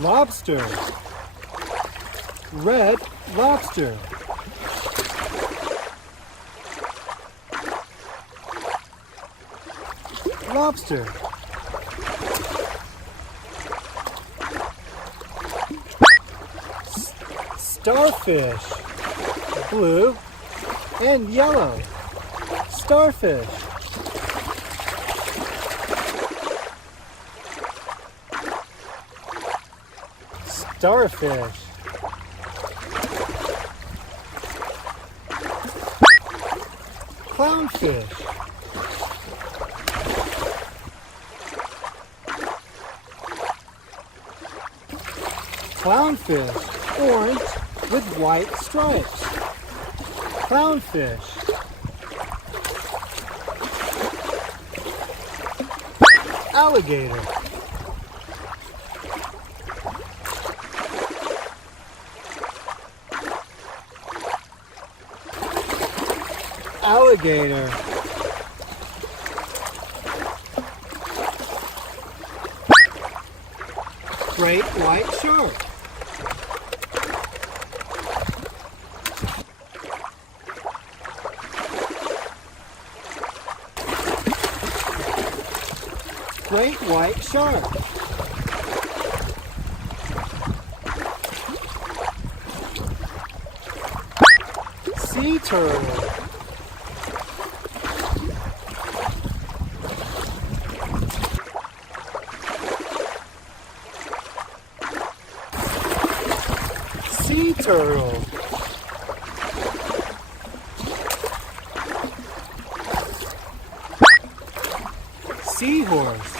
Lobster. Red lobster. Lobster. Starfish. Blue and yellow. Starfish. Starfish. Clownfish. Clownfish, orange with white stripes. Clownfish. Alligator. Alligator. Great white shark. Great white shark. Sea turtle. Sea turtle. Seahorse.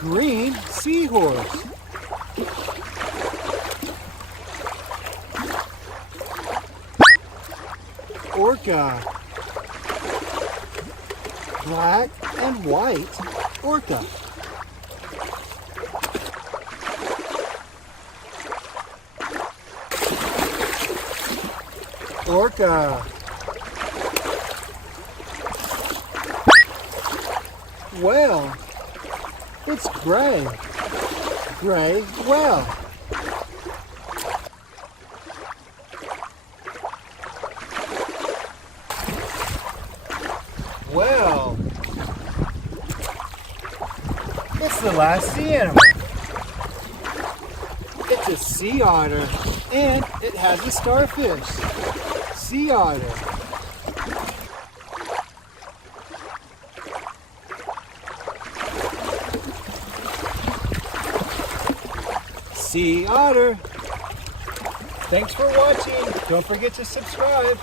Green seahorse. Orca. Black and white orca. Orca. Whale. It's gray. Gray whale. Well, it's the last sea animal. It's a sea otter, and it has a starfish. Sea otter. Sea otter. Thanks for watching. Don't forget to subscribe.